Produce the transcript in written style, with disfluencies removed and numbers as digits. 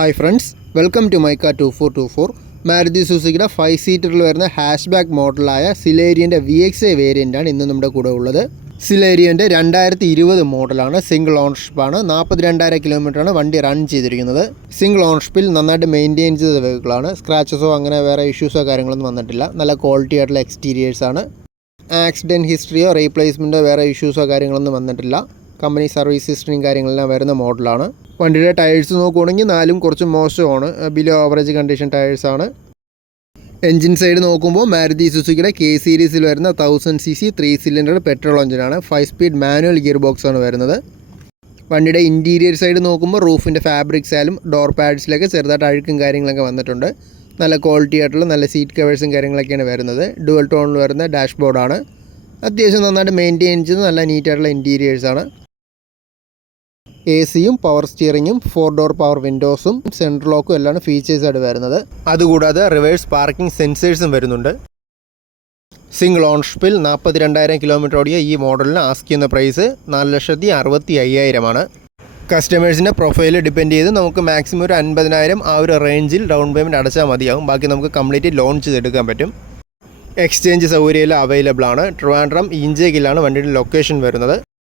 Hi friends, welcome to മൈക്ക 2424. മാരുതി സുസുക്കിയുടെ 5 സീറ്ററിൽ വരുന്ന ഹാഷ് ബാക്ക് മോഡലായ സിലേരിയൻ്റെ VXI വേരിയൻ്റാണ് ഇന്ന് നമ്മുടെ കൂടെ ഉള്ളത്. സിലേരിയൻ്റെ 2020 മോഡലാണ്. സിംഗിൾ ഓണർഷിപ്പാണ്. 42,000 കിലോമീറ്ററാണ് വണ്ടി റൺ ചെയ്തിരിക്കുന്നത്. സിംഗിൾ ഓണർഷിപ്പിൽ നന്നായിട്ട് മെയിൻറ്റെയിൻ ചെയ്ത വെഹിക്കിളാണ്. സ്ക്രാച്ചസോ അങ്ങനെ വേറെ ഇഷ്യൂസോ കാര്യങ്ങളൊന്നും വന്നിട്ടില്ല. നല്ല ക്വാളിറ്റി ആയിട്ടുള്ള എക്സ്റ്റീരിയേഴ്സാണ്. ആക്സിഡൻറ്റ് ഹിസ്റ്ററിയോ റീപ്ലേസ്മെൻറ്റോ വേറെ ഇഷ്യൂസോ കാര്യങ്ങളൊന്നും വന്നിട്ടില്ല. കമ്പനി സർവീസ് ഹിസ്റ്ററിയും കാര്യങ്ങളെല്ലാം വരുന്ന മോഡലാണ്. വണ്ടിയുടെ ടയേഴ്സ് നോക്കുകയാണെങ്കിൽ 4 കുറച്ച് മോശമാണ്. ബിലോ ആവറേജ് കണ്ടീഷൻ ടയേഴ്സാണ്. എൻജിൻ സൈഡ് നോക്കുമ്പോൾ മാരുതി സുസുക്കിയുടെ K സീരീസിൽ വരുന്ന 1000cc 3 സിലിണ്ടർ പെട്രോൾ എഞ്ചിനാണ്. 5 സ്പീഡ് മാനുവൽ ഗിയർ ബോക്സാണ് വരുന്നത്. വണ്ടിയുടെ ഇൻറ്റീരിയർ സൈഡ് നോക്കുമ്പോൾ റൂഫിൻ്റെ ഫാബ്രിക്സായാലും ഡോർ പാഡ്സിലൊക്കെ ചെറുതായിട്ട് അഴുക്കും കാര്യങ്ങളൊക്കെ വന്നിട്ടുണ്ട്. നല്ല ക്വാളിറ്റി ആയിട്ടുള്ള നല്ല സീറ്റ് കവേഴ്സും കാര്യങ്ങളൊക്കെയാണ് വരുന്നത്. ഡുവൽ ടോണിൽ വരുന്ന ഡാഷ്ബോർഡാണ്. അത്യാവശ്യം നന്നായിട്ട് മെയിൻറ്റെയിൻ ചെയ്ത് നല്ല നീറ്റായിട്ടുള്ള ഇൻറ്റീരിയേഴ്സാണ്. AC-യും പവർ സ്റ്റിയറിങ്ങും 4 ഡോർ പവർ വിൻഡോസും സെൻട്രൽ ലോക്കും എല്ലാം ഫീച്ചേഴ്സായിട്ട് വരുന്നത്. അതുകൂടാതെ റിവേഴ്സ് പാർക്കിംഗ് സെൻസേഴ്സും വരുന്നുണ്ട്. സിംഗിൾ ഓണർഷിപ്പിൽ 42,000 കിലോമീറ്റർ ഓടിയ ഈ മോഡലിന് ആസ്ക് ചെയ്യുന്ന പ്രൈസ് 4,65,000 കസ്റ്റമേഴ്സിൻ്റെ പ്രൊഫൈൽ ഡിപ്പെൻഡ് ചെയ്ത് നമുക്ക് മാക്സിമം ഒരു 50,000 ആ ഒരു റേഞ്ചിൽ ഡൗൺ പേയ്മെൻറ്റ് അടച്ചാൽ മതിയാകും. ബാക്കി നമുക്ക് കംപ്ലീറ്റ് ലോൺ ചെയ്തെടുക്കാൻ പറ്റും. എക്സ്ചേഞ്ച് സൗകര്യമെല്ലാം അവൈലബിൾ ആണ്. ട്രിവാൻഡ്രം ഇഞ്ചേക്കിലാണ് വണ്ടിയുടെ ലൊക്കേഷൻ വരുന്നത്.